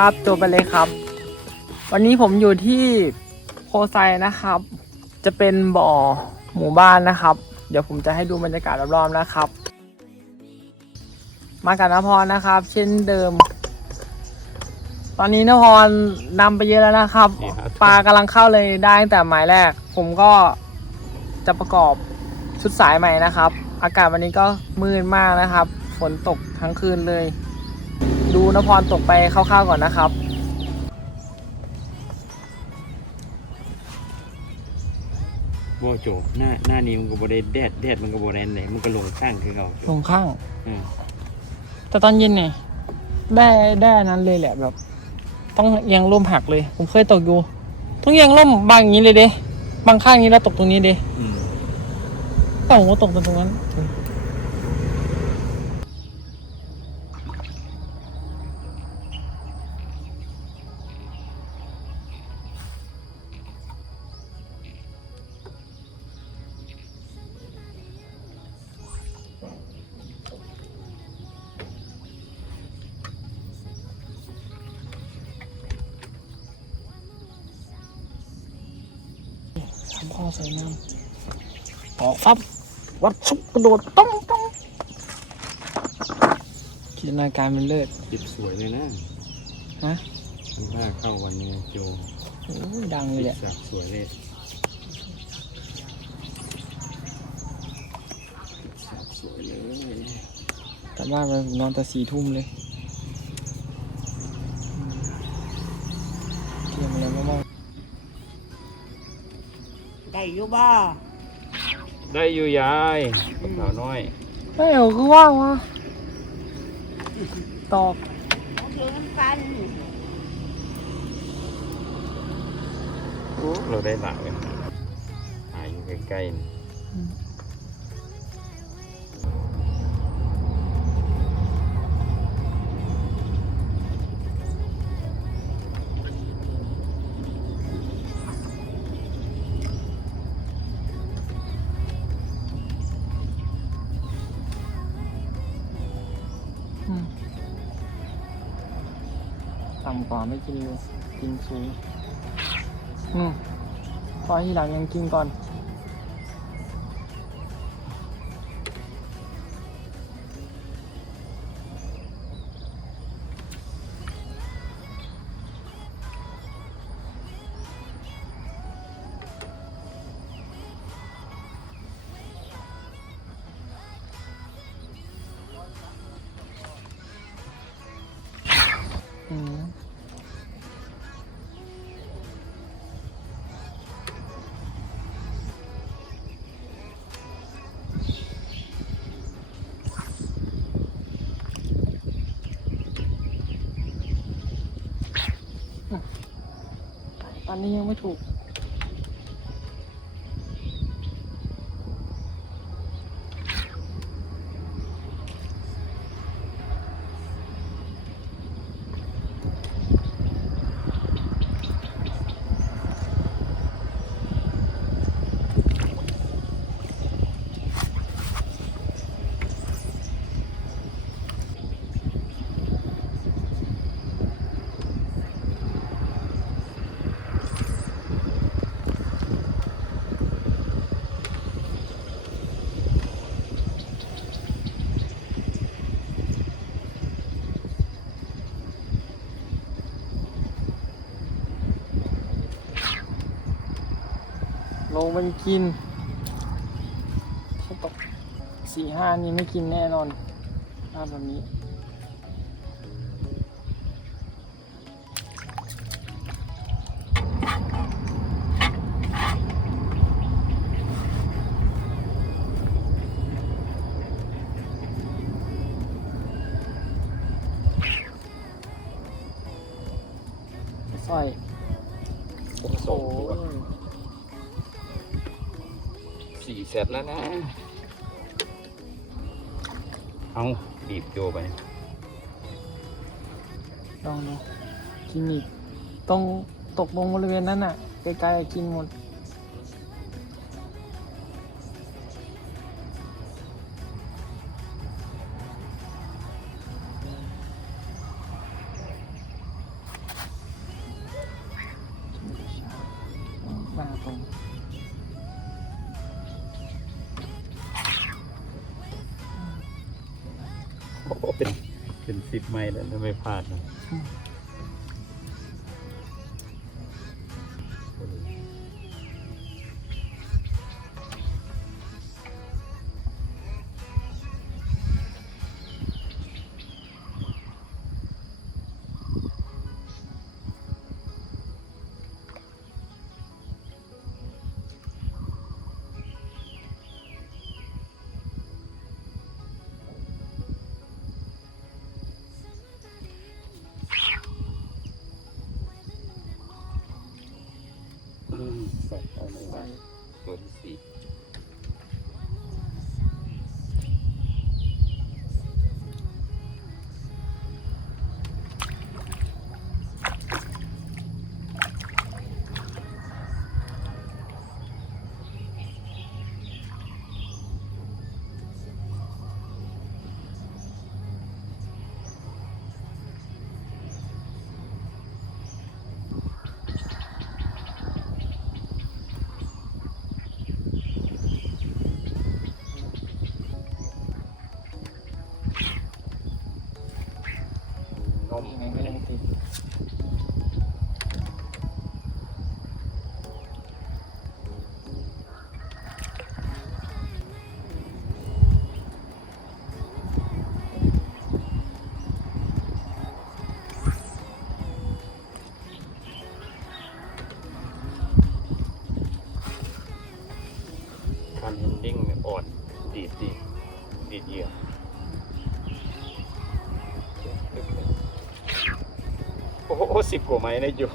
ครับจบไปเลยครับ วันนี้ผมอยู่ที่โพไซนะครับ จะเป็นบ่อหมู่บ้านนะครับ เดี๋ยวผมจะให้ดูบรรยากาศรอบๆนะครับ มากับนพรนะครับ เช่นเดิม ตอนนี้นพรนำไปเยอะแล้วนะครับนี่ครับปลากำลังเข้าเลยได้ตั้งแต่หมายแรก ผมก็จะประกอบชุดสายใหม่นะครับ อากาศวันนี้ก็มืดมากนะครับ ฝนตกทั้งคืนเลย ดูนพรตกไปคร่าวๆก่อนนะครับโบโจหน้าหน้านี้มันก็บได้แดดแดดมันก็บได้ไหนมันก็ลงข้างคือเขาโจลงข้างเออแต่ตอนเย็นเนี่ยได้ได้อันนั้นเลยแหละแบบ ต้องเอียงร่มหักเลย ผมเคยตกอยู่ ต้องเอียงร่มบางอย่างนี้เลยเด้บางข้างนี้แล้วตกตรงนี้เด้อืมแต่ผมก็ตกตรงนั้น ระโดดต้องต้องจินตนาการมันเลิศ จิบสวยเลยนะฮะ มันผ้าเข้าวันนี้โจโอ้ยดังเลยแหละ สักสวยเลยสักสวยเลยแต่บ้านมันนอนแต่สี่ทุ่มเลยเกี่ยมอะไรมาบ้าง ได้อยู่บ่ ได้อยู่ยายกระเป๋าน้อย ไม่เอาคือว่างวะตอกโอเคน้ำกันโอ้เราได้หลายเลยหายอยู่ใกล้ๆ ไม่กินเลยกินสูงอืมพอที่หลังยังกินก่อน อนนี้ยังไม่ถูก ลงมันกินถ้าตกสี่ห้านี่ไม่กินแน่นอนภาพแบบนี้ ร็จแล้วนะ เอาบีบโยไป ลองดูกินอีกตรงตกลงบริเวณนั้นน่ะไกลๆกินหมด ดีดเหยื่อโอ้โหสิบกว่าไม้นะอยู่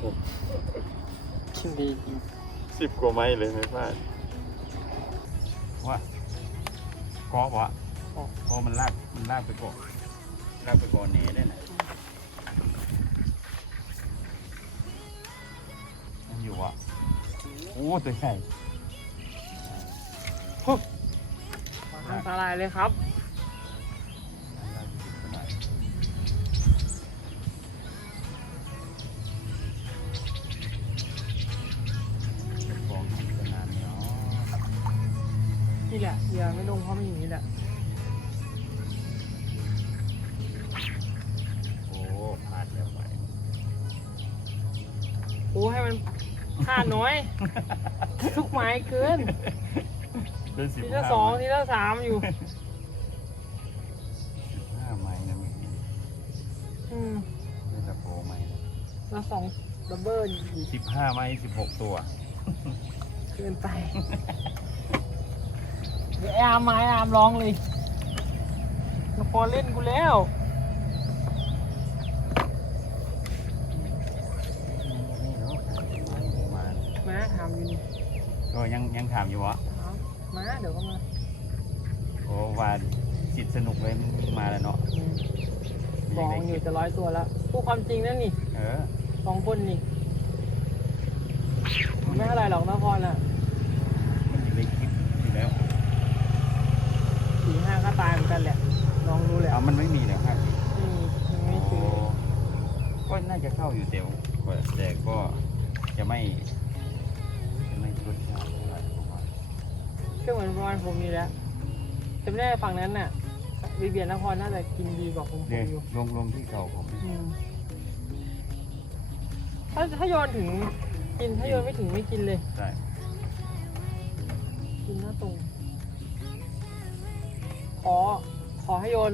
กินดีจริงสิบกว่าไม้เลยไม่พลาดว่าก็วะพอมันลากมันลากไปก่อนลากไปก่อนเหน่ได้น่ะยังอยู่อะโอ้ตัวใหญ่อันตรายเลยครับ เกิน ได้สิบทีห้าละสองทีละสามอยู่ สิบห้าไม้นะเมื่อกี้อืมได้ตะโปไม้แล้วสองดับเบิลอีกสิบห้าไม้สิบหกตัว เกินไป เดี๋ยวไอ้อาร์มมาไอ้อาร์มร้องเลยนพอเล่นกูแล้ว มาถามอยู่นี่ ก็ยังยังถามอยู่วะเอามาเดี๋ยวก็มาโอ้ว่าจิตสนุกเลยมาแล้วเนาะอืมบอกมันอยู่จะร้อยตัวแล้วพูดความจริงนั่นนี่เออสองคนนี่ไม่เท่าไหรหรอกนครอะมันอยู่ในคลิปอยู่แล้วสี่ห้าก็ตายเหมือนกันแหละลองดูแหละเอามันไม่มีแล้วครับไม่มียังไม่โอ้ซื้อก็น่าจะเข้าอยู่เตียวแต่ก็จะไม่ ก็เหมือนประมาณผมนี่แหละแต่ไม่ได้ฝั่งนั้นน่ะวิเบียนนครน่าจะกินดีกว่าผมผเดี๋ยมวอยู่ลงลงที่เก่าผมอืมถ้าถ้าโยนถึงกินถ้าโยนไม่ถึงไม่กินเลย ใช่กินหน้าตรงขอ ขอให้โยน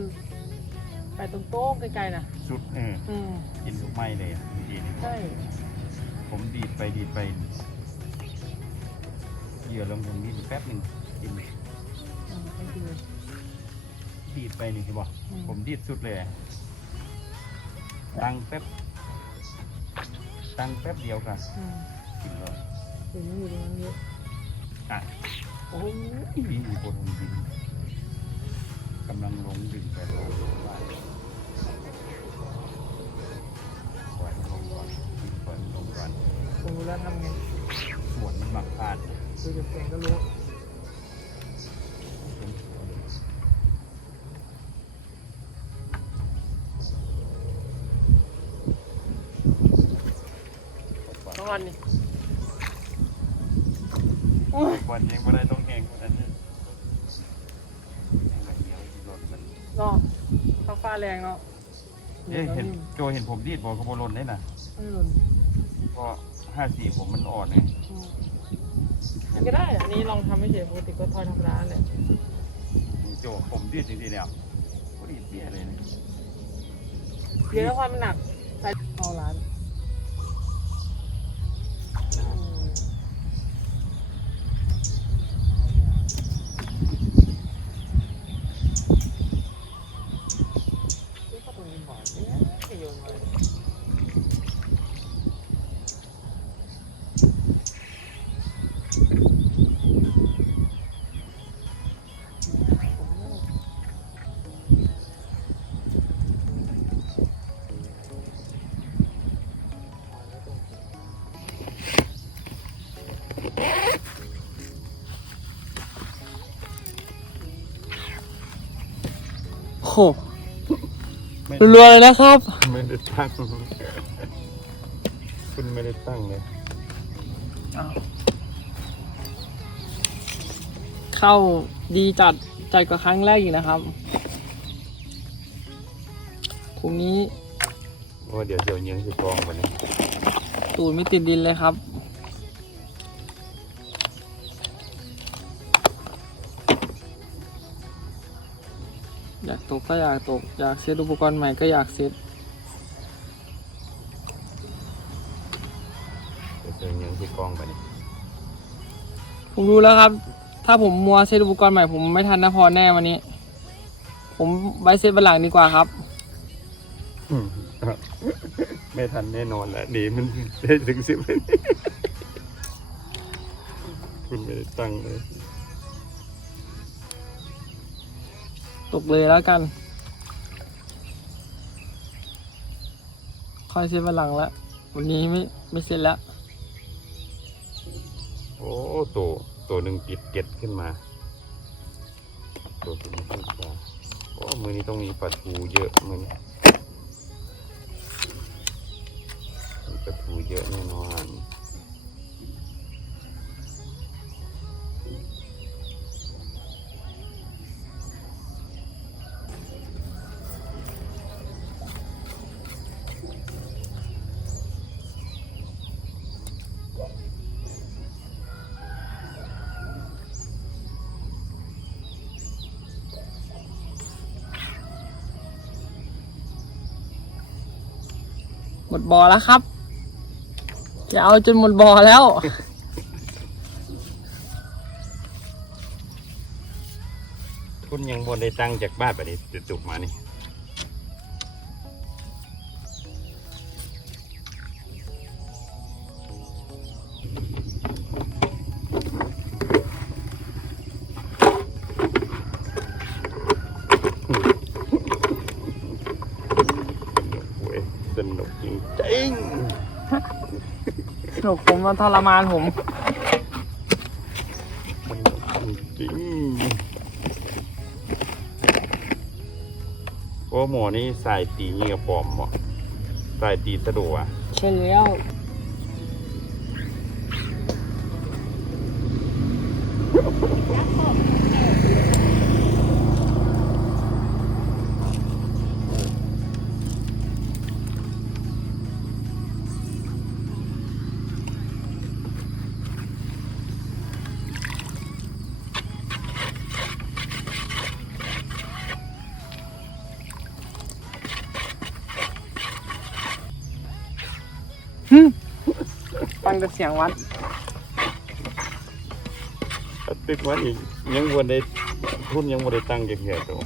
ไปตรงโต๊ะไกลๆนะสุดเอออืมกินทุกไม้เลยอะดีนี่ใช่ผมดีดไปดีดไปเหยื่อลงตรงนี้แป๊บหนึ่ง กินอืมไม่กินเลยดีดไปนี่คือบอกอืมผมดีดสุดเลยอะตังแป๊บ ตังแป๊บเดียวกันอืมกินเลยเดี๋ยวนี้อยู่ตรงนั้นเยอะอะโอ้ยมีอยู่บนดินกำลังลงดินไปลงบ้านปล่อยมันลงก่อนปล่อยมันลงก่อนผมรู้แล้วทำไงสวนมันหมักพลาดดูจากเสียงก็รู้ ทั้งวันนี่โอ้ยบอลยังไม่ได้ต้องแข่งคนนั้นเนี่ยยังไงเดียวรถมันเนาะฟ้าฟ้าแรงเนาะเอ๊ะเห็นโจเห็นผมดีดบอกขบวนรถได้น่ะไม่หล่นเพราะห้าสี่ผมมันอ่อนไงอืมอันก็ได้ อันนี้ลองทำไม่เฉยปกติก็ทอยธรรมดาแหละนี่โจผมดีดจริงๆแล้วก็ดีดเสียเลยนะเดี๋ยวแล้วความมันหนักใส่เอาร้าน โหไม่รัวๆเลยนะครับ ไม่ได้ตั้ง คุณไม่ได้ตั้งเลย เข้าดีจัดจัดกว่าครั้งแรกอีกนะครับตรงนี้ ว่าเดี๋ยวเดี๋ยวยิงสิกองไปนี่ตูดไม่ติดดินเลยครับ ตกก็อยากตก อยากเซตอุปกรณ์ใหม่ก็อยากเซตเดี๋ยวเดี๋ยวยิงสิกองไปนี่ผมรู้แล้วครับ ถ้าผมมัวเซตอุปกรณ์ใหม่ผมไม่ทันนะพอแน่วันนี้ ผมไว้เซตบันหลังดีกว่าครับอืมไม่ทันแน่นอนแหละดีมันได้ถึงสิบคุณไม่ได้ตั้งเลย ตกเลยแล้วกัน ค่อยเซตบันหลังแล้ววันนี้ไม่ไม่เซตแล้วโอ้ตัวตัวหนึ่งปิดเก็ดขึ้นมา ตัวตัวนี้ขึ้นมาโอ้มือนี้ต้องมีปลาทูเยอะมือนี้ปลาทูเยอะแน่นอน หมดบ่อแล้วครับ จะเอาจนหมดบ่อแล้ว คุณยังบนได้ตั้งจากบ้านไปนี่จุกมานี่ มมันทรมานผมสนุกจริงโอ้หมอนี่สายตีเงี้ยปลอมหมอสายตีสะดวกอะ ใช่แล้ว ฟังแต่เสียงวัดตึกว่าอีกยังบนได้ทุนยังบนได้ตั้งจากแค่ตัว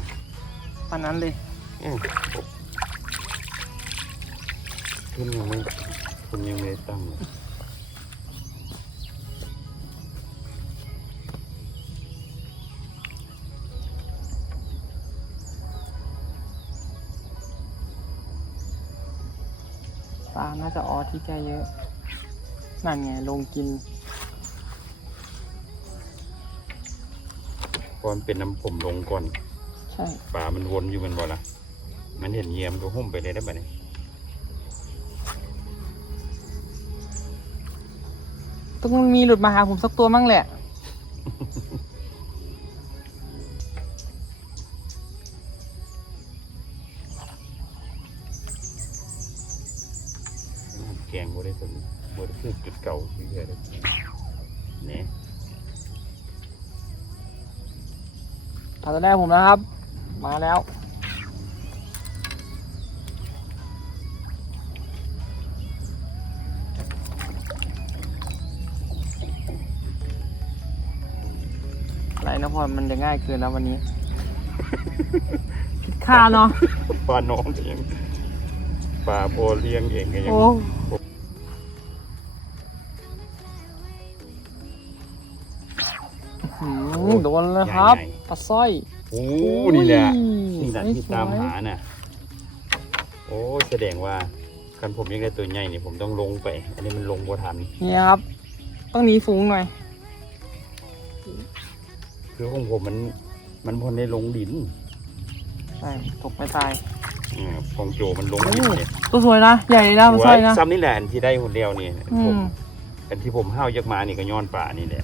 วันนั้นเลยอืมทุนยังไม่ทุนยังไม่ได้ตั้งเลยปลาน่าจะออที่แกเยอะ นั่นไงลงกินก่อนเป็นน้ำผมลงก่อนใช่ป่ามันวนอยู่แมันบ่ล่ะมันเห็นเงียมนก็หุ้มไปเลยได้ไหมเนี่ยต้องมีหลุดมาหาผมสักตัวมั่งแหละ ตัวแรกผมนะครับ มาแล้วอะไรนะพอมันจะง่ายเกินแล้ววันนี้ คิดค่าเนาะ ปลาน้องเองปลาโพเลี้ยงเองก็ยัง โอ้ โดนแล้วครับปลาสร้อยโอ้นี่แหละโอ้ยนี่แหละที่ตามหาน่ะโอ้แสดงว่าคันผมยังได้ตัวใหญ่นี่ผมต้องลงไป อันนี้มันลงบ่ทันนี่ครับ ต้องหนีฝูงหน่อย คือของผมมันมันพนได้ลงดินใช่ตกไปตายเออของโจมันลงดินเนี่ยตัวสวยนะ ใหญ่นะปลาสร้อยนะซ้ำนี่แหละอันที่ได้คนเดียวนี่อืผมมอันที่ผมห้าวยักมานี่ก็ย้อนป่านี่แหละ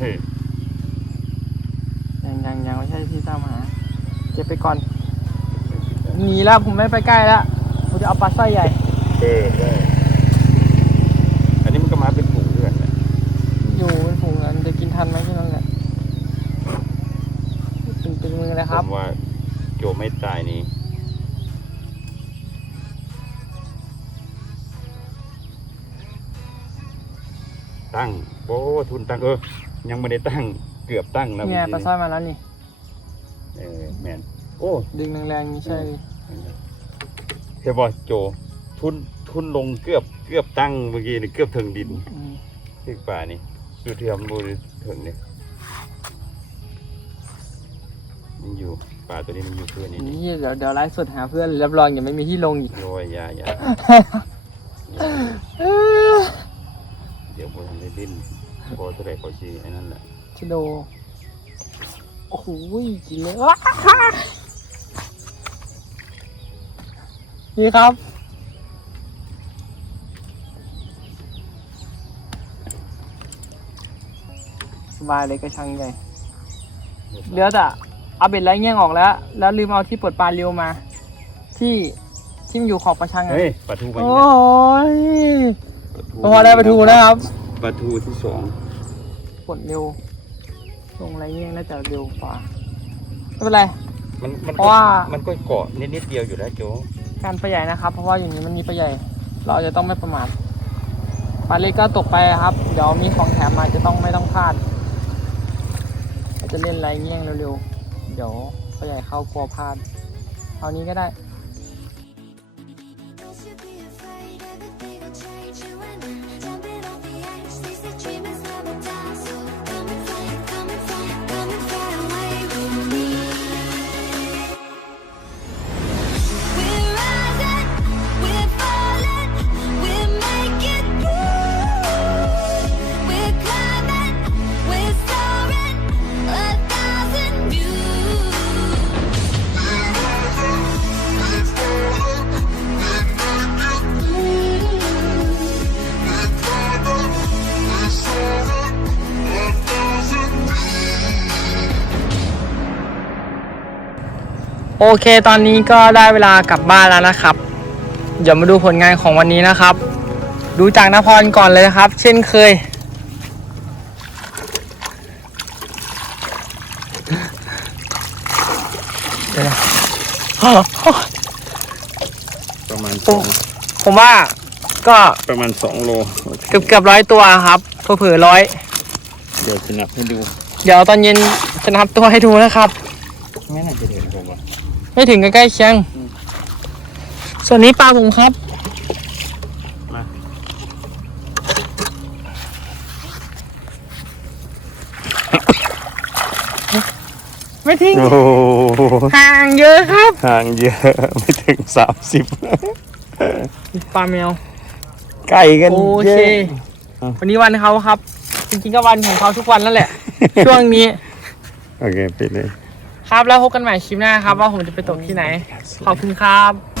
เออ ยังยังยังไม่ใช่ที่ตามหา เก็บไปก่อน หนีแล้วผมไม่ไปใกล้แล้วผมจะเอาปลาสร้อยใหญ่เออได้อันนี้มันก็มาเป็นฝูงเลือดแหละอยู่เป็นฝูงอันจะกินทันไหมแค่นั้นแหละเป็นเป็นมือเลยครับ ผมว่าโจไม่ตายนี่ตั้งโอ้ทุนตั้งเออ ยังไม่ได้ตั้ง เกือบตั้งแล้วเนี่ยปลาสร้อยมาแล้วนี่ เออแมนโอ้ดึงแรงๆนี่ใช่เลยเทบอโจ ทุนทุนลงเกือบเกือบตั้งเมื่อกี้นี่เกือบถึงดินอืมที่ป่านี่ดูเทียมดูถึงเนี่ยมันอยู่ป่าตัวนี้มันอยู่เพื่อนนี่นี่นี่เดี๋ยวเดี๋ยวไลฟ์สดหาเพื่อนรับรองอย่าไม่มีที่ลงอีกโรยยายาเดี๋ยวผมทำได้ดิ้นพอเท่าไหร่พอชีไอ้นั่นแหละ ชะโด โอ้โหกินเลยว้านี่ครับ สบายเลยกระชังใหญ่เหลือแต่เอาเบ็ดไรเงี้ยงออกแล้ว แล้วลืมเอาที่ปลดปลาเรียวมา ที่ที่มันอยู่ขอบกระชังอะเฮ้ยปลาทูไปโอ้ยพอได้ปลาทูนะครับ ปลาทูที่สองปลดเร็ว ลงไรเงี้ยงน่าจะเร็วกว่าไม่เป็นไร มันมันเพราะว่า มันก็เกาะนิดนิดๆเดียวอยู่แล้วโจการปลาใหญ่นะครับ เพราะว่าอย่างนี้มันมีปลาใหญ่ เราจะต้องไม่ประมาทปลาเล็กก็ตกไปครับ เดี๋ยวมีของแถมมาจะต้องไม่ต้องพลาดเราจะเล่นไรเงี้ยงเร็วๆ เดี๋ยวปลาใหญ่เข้ากลัวพลาดเอานี้ก็ได้ โอเคตอนนี้ก็ได้เวลากลับบ้านแล้วนะครับ เดี๋ยวมาดูผลงานของวันนี้นะครับ ดูจากนพรก่อนเลยนะครับ เช่นเคยเดี๋ยวนะประมาณผมผมว่าก็ประมาณสองโลเกือบเกือบร้อยตัวครับเผื่อๆร้อย เดี๋ยวจะนับให้ดู เดี๋ยวตอนเย็นจะนับตัวให้ดูนะครับ ไม่น่าจะเด็นผมว่า ไม่ถึงใกล้ๆเคียง ส่วนนี้ปลาผมครับ มาไม่ทิ้งโอ้โหห่างเยอะครับ ห่างเยอะไม่ถึงสามสิบปลาแมวใกล้กันโอเยเค อะวันนี้วันเขาครับ จริงๆก็วันของเขาทุกวันนั่นแหละ ช่วงนี้ โอเคไปเลย ครับแล้วพบกันใหม่คลิปหน้าครับ ว่าผมจะไปตกที่ไหน ขอบคุณครับ